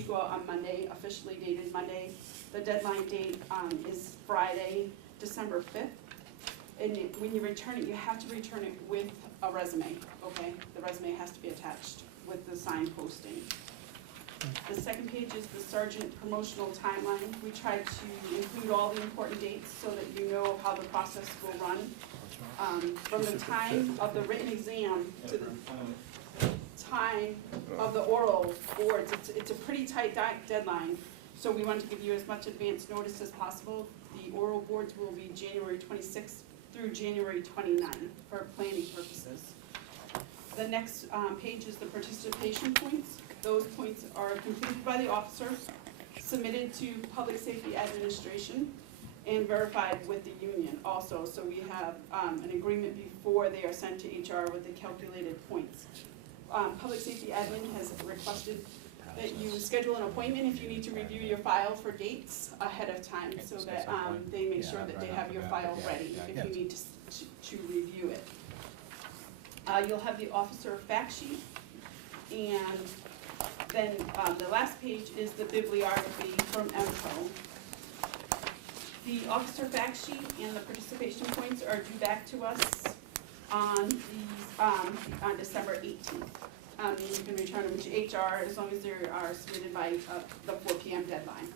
should go out on Monday, officially dated Monday. The deadline date is Friday, December 5th. And when you return it, you have to return it with a resume, okay? The resume has to be attached with the signed posting. The second page is the sergeant promotional timeline. We tried to include all the important dates so that you know how the process will run. From the time of the written exam to the time of the oral boards, it's a pretty tight deadline. So we want to give you as much advance notice as possible. The oral boards will be January 26th through January 29th for planning purposes. The next page is the participation points. Those points are completed by the officer, submitted to Public Safety Administration, and verified with the union also. So we have an agreement before they are sent to HR with the calculated points. Public Safety Admin has requested that you schedule an appointment if you need to review your file for dates ahead of time so that they make sure that they have your file ready if you need to review it. You'll have the officer fact sheet, and then the last page is the bibliography from MPO. The officer fact sheet and the participation points are due back to us on December 18th. You can return them to HR as long as they are submitted by the 4 p.m. deadline.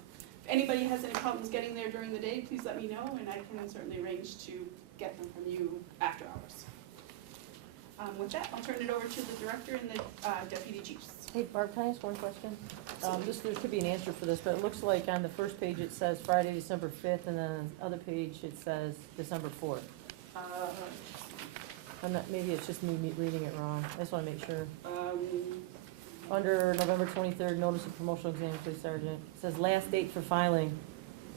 If anybody has any problems getting there during the day, please let me know, and I can certainly arrange to get them from you after hours. With that, I'll turn it over to the director and the deputy chiefs. Hey, Barb, can I ask one question? There could be an answer for this, but it looks like on the first page it says Friday, December 5th, and then on the other page it says December 4th. Maybe it's just me reading it wrong. I just want to make sure. Under November 23rd, notice of promotional exam, police sergeant, it says last date for filing,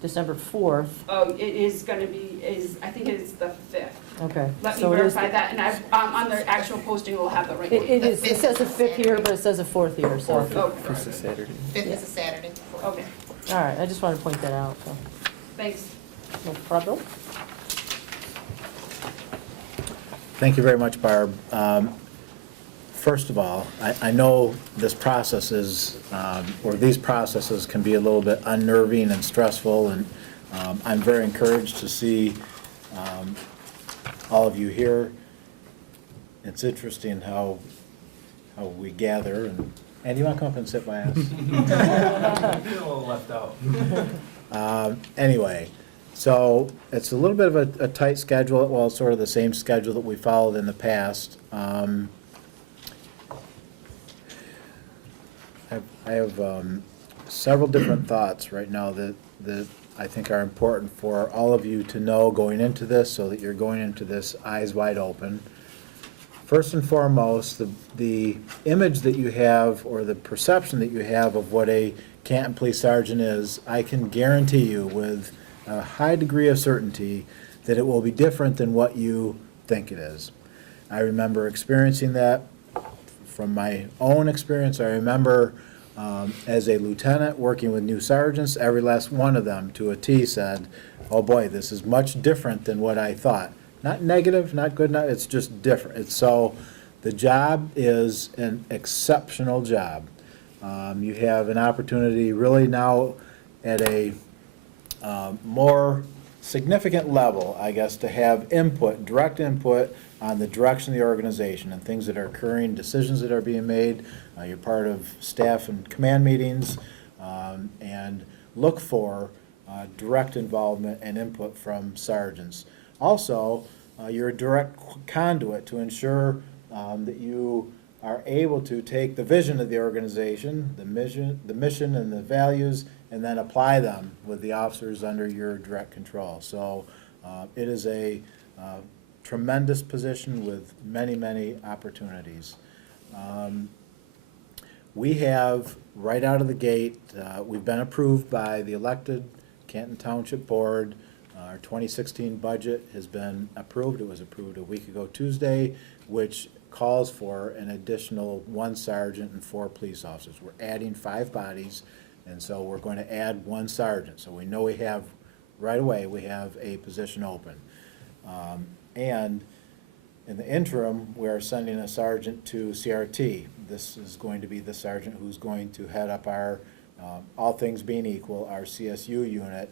December 4th. Oh, it is going to be, I think it is the 5th. Okay. Let me so verify that, and on the actual posting, we'll have the right date. It says the 5th here, but it says the 4th here, so. Oh, It's a Saturday. 5th is a Saturday. okay, All right, I just want to point that out, so. thanks. No problem. Thank you very much, Barb. First of all, I know this process is, or these processes can be a little bit unnerving and stressful, and I'm very encouraged to see all of you here. It's interesting how we gather, and you want to come up and sit by us? I feel a little left out. Anyway, so it's a little bit of a tight schedule, well, sort of the same schedule that we followed in the past. I have several different thoughts right now that I think are important for all of you to know going into this, so that you're going into this eyes wide open. First and foremost, the image that you have, or the perception that you have of what a Canton Police Sergeant is, I can guarantee you with a high degree of certainty that it will be different than what you think it is. I remember experiencing that from my own experience. I remember as a lieutenant working with new sergeants, every last one of them to a T said, oh boy, this is much different than what I thought. Not negative, not good, it's just different. So the job is an exceptional job. You have an opportunity really now at a more significant level, I guess, to have input, direct input on the direction of the organization and things that are occurring, decisions that are being made. You're part of staff and command meetings, and look for direct involvement and input from sergeants. Also, you're a direct conduit to ensure that you are able to take the vision of the organization, the mission and the values, and then apply them with the officers under your direct control. So it is a tremendous position with many, many opportunities. We have, right out of the gate, we've been approved by the elected Canton Township Board. Our 2016 budget has been approved. It was approved a week ago Tuesday, which calls for an additional 1 sergeant and 4 police officers. We're adding 5 bodies, and so we're going to add 1 sergeant. So we know we have, right away, we have a position open. And in the interim, we are sending a sergeant to CRT. This is going to be the sergeant who's going to head up our all things being equal, our CSU unit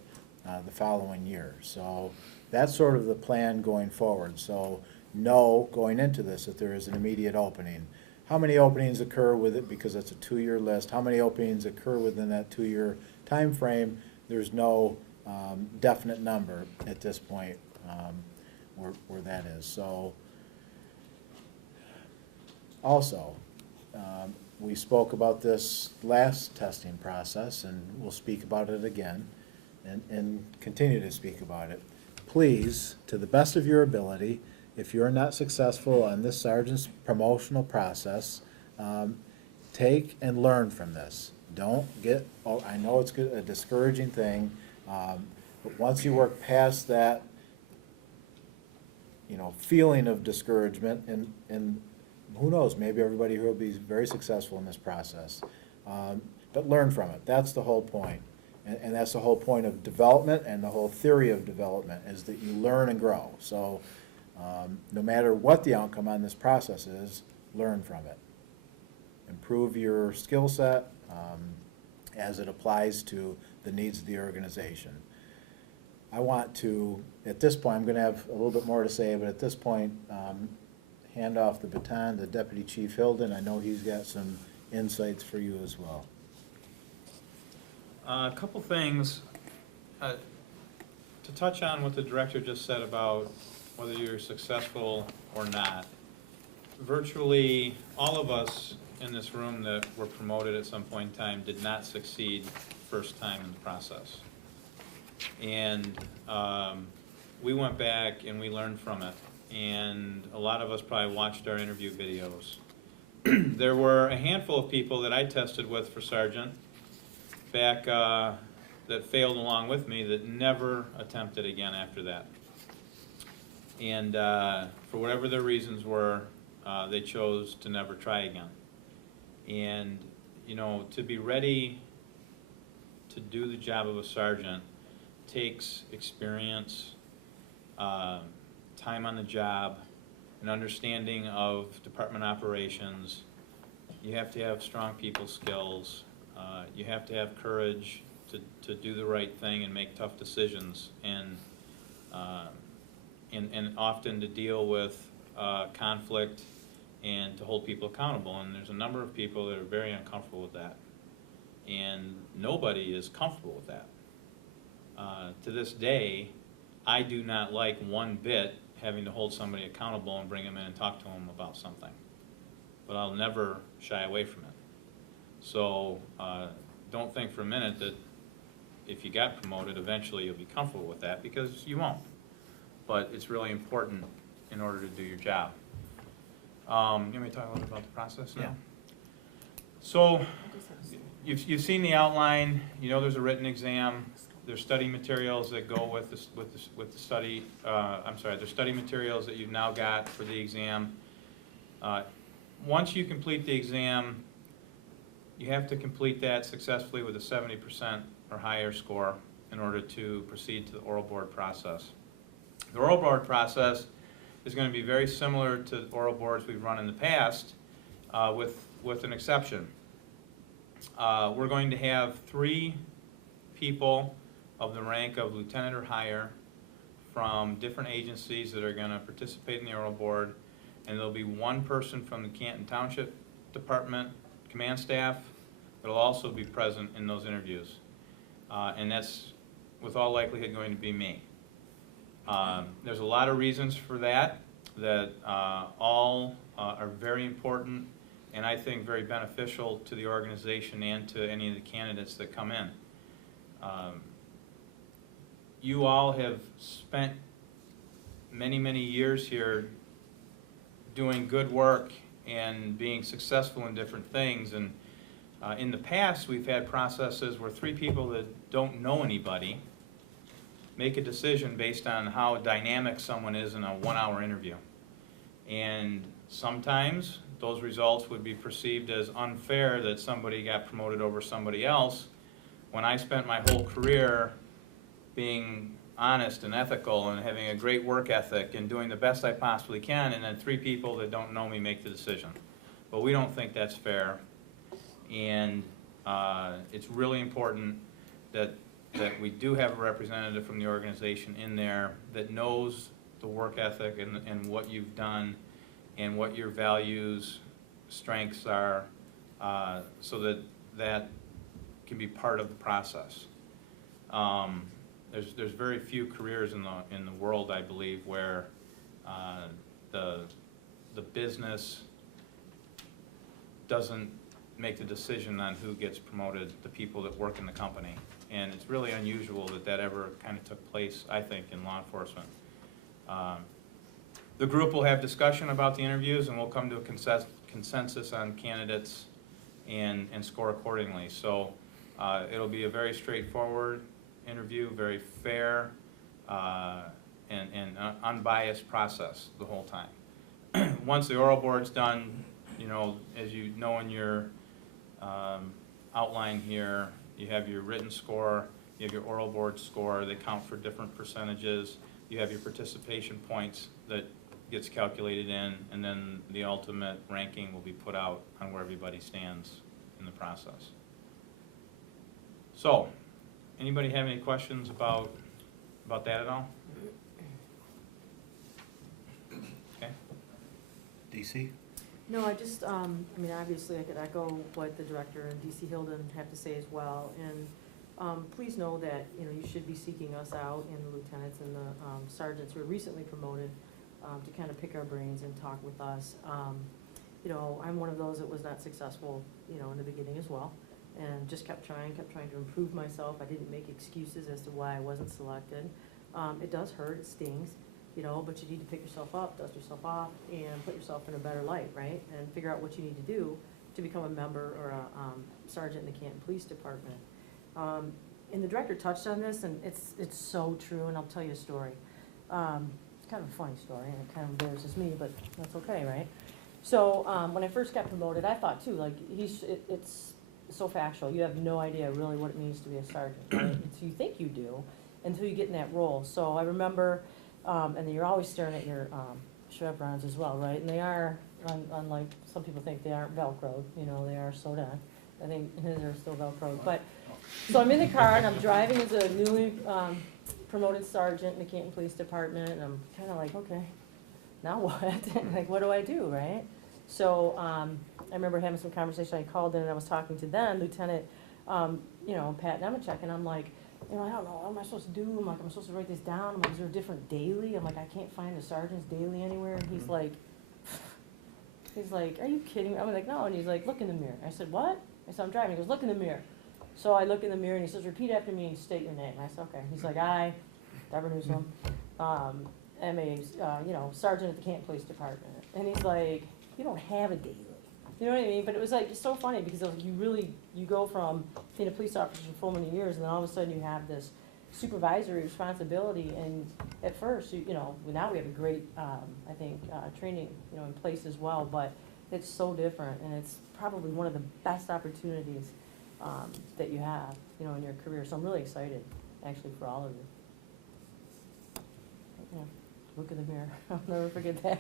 the following year. So that's sort of the plan going forward. So know going into this that there is an immediate opening. How many openings occur with it, because it's a 2-year list, how many openings occur within that 2-year time frame? There's no definite number at this point where that is. So also, we spoke about this last testing process, and we'll speak about it again and continue to speak about it. Please, to the best of your ability, if you're not successful on this sergeant's promotional process, take and learn from this. Don't get, oh, I know it's a discouraging thing, but once you work past that, feeling of discouragement, and who knows, maybe everybody here will be very successful in this process. But learn from it. That's the whole point. And that's the whole point of development, and the whole theory of development is that you learn and grow. So no matter what the outcome on this process is, learn from it. Improve your skill set as it applies to the needs of the organization. I want to, at this point, I'm going to have a little bit more to say, but at this point, hand off the baton to Deputy Chief Hilden. I know he's got some insights for you as well. A couple things to touch on what the director just said about whether you're successful or not. Virtually all of us in this room that were promoted at some point in time did not succeed first time in the process. And we went back and we learned from it. And a lot of us probably watched our interview videos. There were a handful of people that I tested with for sergeant back that failed along with me that never attempted again after that. And for whatever their reasons were, they chose to never try again. And, to be ready to do the job of a sergeant takes experience, time on the job, an understanding of department operations. You have to have strong people skills. You have to have courage to do the right thing and make tough decisions, and often to deal with conflict and to hold people accountable. And there's a number of people that are very uncomfortable with that, and nobody is comfortable with that. To this day, I do not like one bit having to hold somebody accountable and bring them in and talk to them about something, but I'll never shy away from it. So don't think for a minute that if you got promoted, eventually you'll be comfortable with that, because you won't. But it's really important in order to do your job. You want me to talk a little bit about the process now? Yeah. So you've seen the outline. There's a written exam. There's study materials that go with the study. There's study materials that you've now got for the exam. Once you complete the exam, you have to complete that successfully with a 70% or higher score in order to proceed to the oral board process. The oral board process is going to be very similar to oral boards we've run in the past, with an exception. We're going to have 3 people of the rank of lieutenant or higher from different agencies that are going to participate in the oral board, and there'll be 1 person from the Canton Township Department command staff that'll also be present in those interviews, and that's with all likelihood going to be me. There's a lot of reasons for that all are very important, and I think very beneficial to the organization and to any of the candidates that come in. You all have spent many, many years here doing good work and being successful in different things. And in the past, we've had processes where 3 people that don't know anybody make a decision based on how dynamic someone is in a 1-hour interview. And sometimes those results would be perceived as unfair, that somebody got promoted over somebody else, when I spent my whole career being honest and ethical and having a great work ethic and doing the best I possibly can, and then 3 people that don't know me make the decision. But we don't think that's fair. And It's really important that we do have a representative from the organization in there that knows the work ethic and what you've done and what your values, strengths are, so that can be part of the process. There's very few careers in the world, I believe, where the business doesn't make the decision on who gets promoted, the people that work in the company. And it's really unusual that ever kind of took place, I think, in law enforcement. The group will have discussion about the interviews, and we'll come to a consensus on candidates and score accordingly. So it'll be a very straightforward interview, very fair and unbiased process the whole time. Once the oral board's done, you know, as you know in your outline here, you have your written score, you have your oral board score, they count for different percentages, you have your participation points that gets calculated in, and then the ultimate ranking will be put out on where everybody stands in the process. So, anybody have any questions about that at all? Okay. DC? No, I just, I mean, obviously I could echo what the director and DC Hilden have to say as well. And please know that, you know, you should be seeking us out and the lieutenants and the sergeants who were recently promoted to kind of pick our brains and talk with us. You know, I'm one of those that was not successful, you know, in the beginning as well. And just kept trying to improve myself. I didn't make excuses as to why I wasn't selected. It does hurt, it stings. You know, but you need to pick yourself up, dust yourself off, and put yourself in a better light, right? And figure out what you need to do to become a member or a sergeant in the Canton Police Department. And the director touched on this, and it's so true, and I'll tell you a story. It's kind of a funny story, and it kind of embarrasses me, but that's okay, right? So when I first got promoted, I thought too, like, it's so factual. You have no idea really what it means to be a sergeant, right? And so you think you do until you get in that role. So I remember... and then you're always staring at your chevrons as well, right? And they are, unlike some people think they aren't Velcroed, you know, they are sewed on. I think they're still Velcroed. But, so I'm in the car and I'm driving as a newly promoted sergeant in the Canton Police Department, and I'm kind of like, okay, now what? Like, what do I do, right? So I remember having some conversation. I called in and I was talking to then Lieutenant, you know, Pat Nemechek, and I'm like, you know, I don't know, what am I supposed to do? I'm like, I'm supposed to write this down. I'm like, is there a different daily? I'm like, I can't find the sergeant's daily anywhere. And he's like, are you kidding me? I'm like, no. And he's like, look in the mirror. I said, what? I said, I'm driving. He goes, look in the mirror. So I look in the mirror and he says, repeat after me and state your name. I said, okay. He's like, I, Deborah Newsom, am a, you know, sergeant at the Canton Police Department. And he's like, you don't have a daily. You know what I mean? But it was like, it's so funny because you go from being a police officer for so many years, and then all of a sudden you have this supervisory responsibility, and at first, you know, now we have a great, I think, training, you know, in place as well, but it's so different, and it's probably one of the best opportunities that you have, you know, in your career. So I'm really excited, actually, for all of you. Yeah. Look in the mirror. I'll never forget that.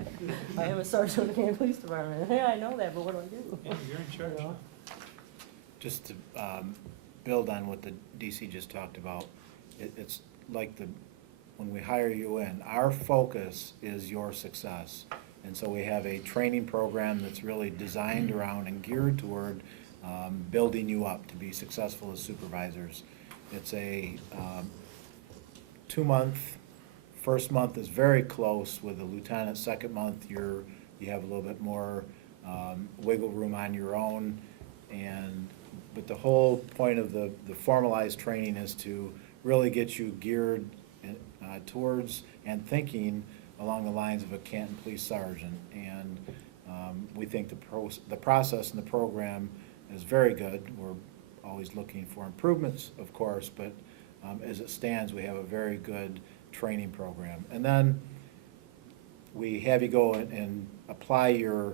I am a sergeant in the Canton Police Department. Yeah, I know that, but what do I do? Yeah, you're in charge. You know? Just to build on what the DC just talked about, it's like when we hire you in, our focus is your success. And so we have a training program that's really designed around and geared toward building you up to be successful as supervisors. It's a 2-month. First month is very close with the lieutenant. Second month, you have a little bit more wiggle room on your own. But the whole point of the formalized training is to really get you geared towards and thinking along the lines of a Canton Police Sergeant. And we think the process and the program is very good. We're always looking for improvements, of course, but as it stands, we have a very good training program. And then we have you go and apply your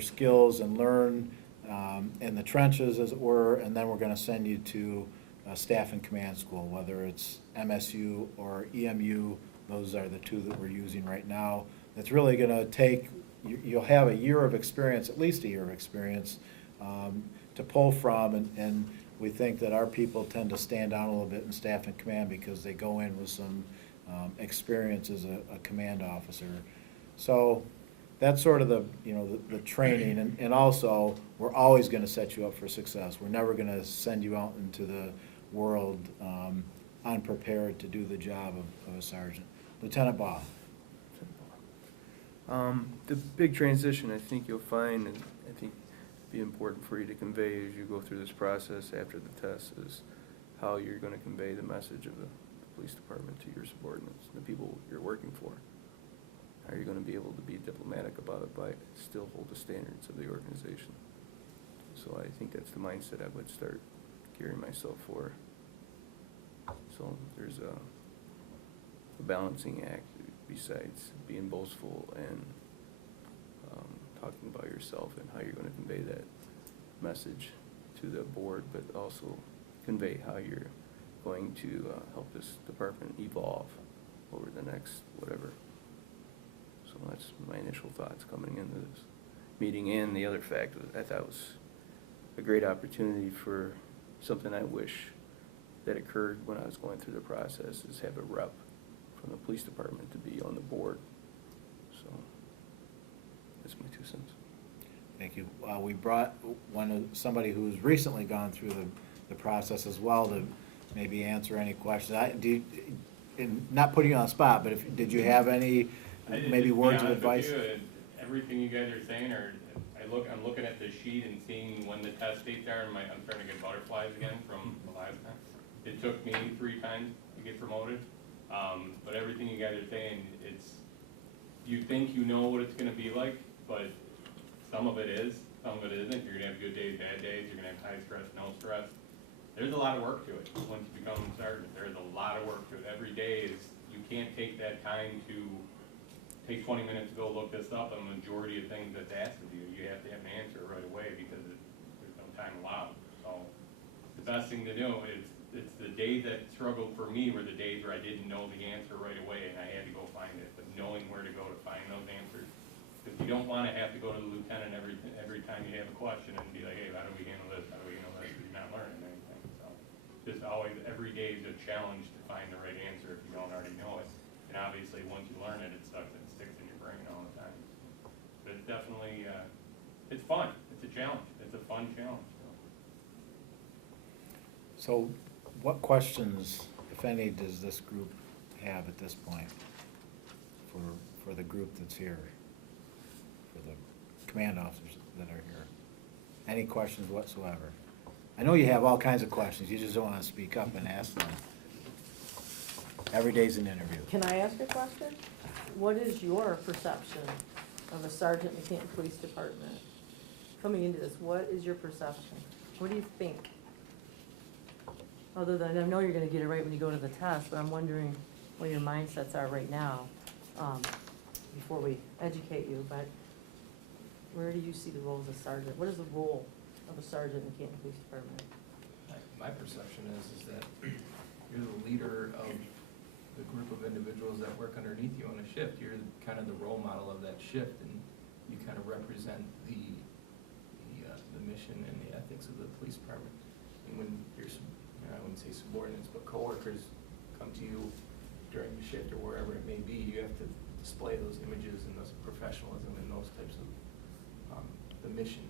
skills and learn in the trenches, as it were, and then we're going to send you to staff and command school, whether it's MSU or EMU. Those are the two that we're using right now. That's really going to take, you'll have a year of experience, at least a year of experience, to pull from and we think that our people tend to stand out a little bit in staff and command because they go in with some experience as a command officer. So that's sort of the, you know, the training, and also, we're always gonna set you up for success. We're never gonna send you out into the world unprepared to do the job of a sergeant. Lieutenant Baugh. The big transition I think you'll find, and I think be important for you to convey as you go through this process after the test, is how you're gonna convey the message of the police department to your subordinates, the people you're working for. How are you gonna be able to be diplomatic about it, but still hold the standards of the organization? So I think that's the mindset I would start gearing myself for. So there's a balancing act besides being boastful and talking about yourself and how you're gonna convey that message to the board, but also convey how you're going to help this department evolve over the next whatever. So that's my initial thoughts coming into this meeting. And the other fact was, I thought was a great opportunity for something I wish that occurred when I was going through the process, is have a rep from the police department to be on the board. So that's my 2 cents. Thank you. We brought somebody who's recently gone through the process as well to maybe answer any questions. And not putting you on the spot, but did you have any, maybe words of advice? Everything you guys are saying, I'm looking at the sheet and seeing when the test dates are, and I'm starting to get butterflies again from the last time. It took me 3 times to get promoted, but everything you guys are saying, you think you know what it's gonna be like, but some of it is, some of it isn't. You're gonna have good days, bad days, you're gonna have high stress, no stress. There's a lot of work to it once you become a sergeant. There's a lot of work to it. Every day you can't take that time to take 20 minutes to go look this up. A majority of things that's asked of you, you have to have an answer right away because there's no time allowed. So the best thing to do is, it's the days that struggled for me were the days where I didn't know the answer right away and I had to go find it. But knowing where to go to find those answers, because you don't want to have to go to the lieutenant every time you have a question and be like, hey, how do we handle this? How do we handle this? Because you're not learning anything. So just always, every day is a challenge to find the right answer if you don't already know it. And obviously, once you learn it, it sticks in your brain all the time. But it's definitely, it's fun. It's a challenge. It's a fun challenge. So what questions, if any, does this group have at this point for the group that's here, for the command officers that are here? Any questions whatsoever? I know you have all kinds of questions, you just don't want to speak up and ask them. Every day's an interview. Can I ask a question? What is your perception of a sergeant in the Canton Police Department? Coming into this, what is your perception? What do you think? Other than, I know you're gonna get it right when you go to the test, but I'm wondering what your mindsets are right now, before we educate you, but where do you see the role of a sergeant? What is the role of a sergeant in the Canton Police Department? My perception is that you're the leader of the group of individuals that work underneath you on a shift. You're kind of the role model of that shift, and you kind of represent the mission and the ethics of the police department. And when I wouldn't say subordinates, but coworkers come to you during the shift or wherever it may be, you have to display those images and those professionalism and those types of the mission.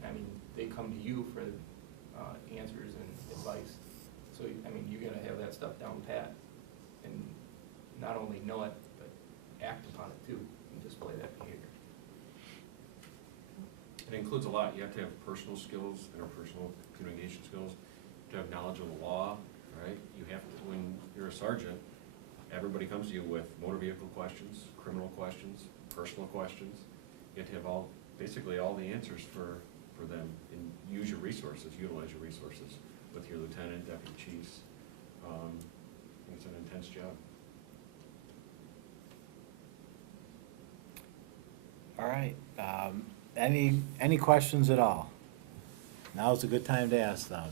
I mean, they come to you for answers and advice. So, I mean, you gotta have that stuff down pat and not only know it, but act upon it too and display that behavior. It includes a lot. You have to have personal skills, interpersonal communication skills, to have knowledge of the law, right? You have to, when you're a sergeant, everybody comes to you with motor vehicle questions, criminal questions, personal questions. You have to have basically all the answers for them, and use your resources, utilize your resources with your lieutenant, deputy chiefs. It's an intense job. All right, any questions at all? Now's a good time to ask them.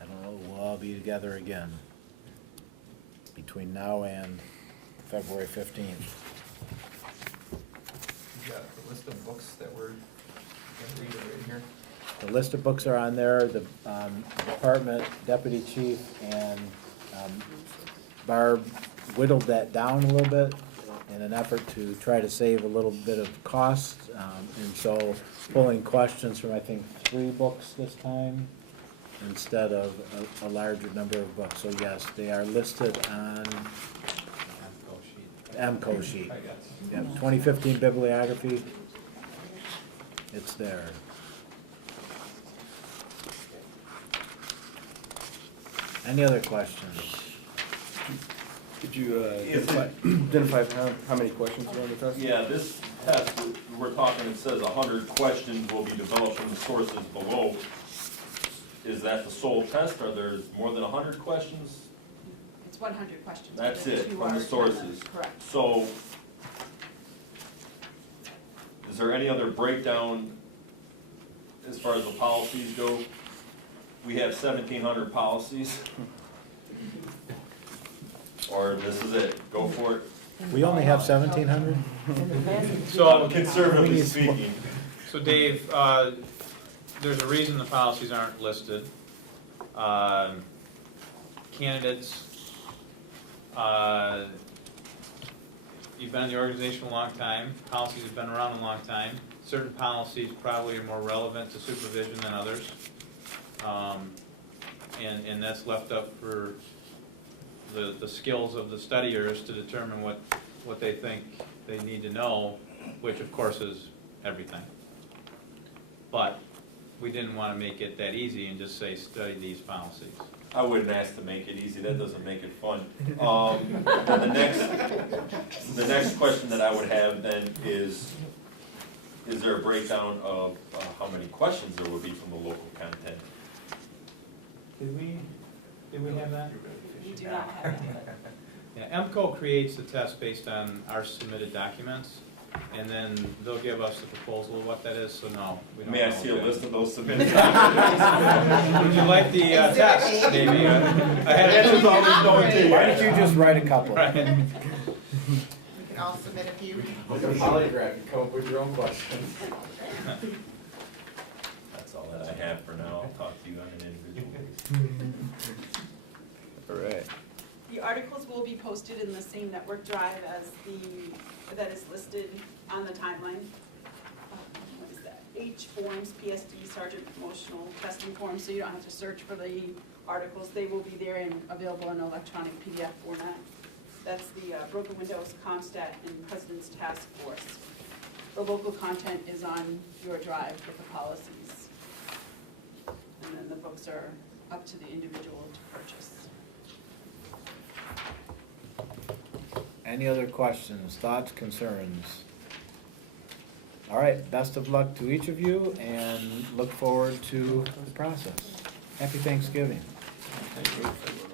I don't know, we'll all be together again between now and February 15th. You got a list of books that we're gonna read right here. the list of books are on there, the department deputy chief and Barb whittled that down a little bit in an effort to try to save a little bit of cost. And so pulling questions from, I think, 3 books this time instead of a larger number of books. So yes, they are listed on the MCO sheet. I guess. Yep, 2015 bibliography, it's there. Any other questions? Could you identify how many questions are on the test? Yeah, this test, we're talking, it says 100 questions will be developed from the sources below. Is that the sole test, or there's more than 100 questions? It's 100 questions. That's because it, you from are the sources. Correct. So, is there any other breakdown as far as the policies go? We have 1,700 policies. Or this is it, go for it? We only have 1,700? So, Conservatively speaking. so Dave, there's a reason the policies aren't listed. Candidates, you've been in the organization a long time, policies have been around a long time. Certain policies probably are more relevant to supervision than others. And that's left up for the skills of the studiers to determine what they think they need to know, which of course is everything. But we didn't want to make it that easy and just say, study these policies. I wouldn't ask to make it easy, that doesn't make it fun. The next question that I would have then is there a breakdown of how many questions there would be from the local content? Did we have that? We do not have that. Yeah, MCO creates the test based on our submitted documents, and then they'll give us the proposal of what that is, so no, we don't know. May I see a what that list is. of those submitted documents? Would you like the test, maybe? Why don't you just write a couple? Right. We can all submit a few. Like a polygraph, you come up with your own questions. That's all that I have for now, I'll talk to you on an individual basis. All right. The articles will be posted in the same network drive as that is listed on the timeline. What is that? H forms, PSD, Sergeant Promotional Testing Forms, so you don't have to search for the articles. They will be there and available in electronic PDF format. That's the Broken Windows, CompStat, and President's Task Force. The local content is on your drive with the policies. And then the books are up to the individual to purchase. Any other questions, thoughts, concerns? All right, best of luck to each of you and look forward to the process. Happy Thanksgiving. Thank you.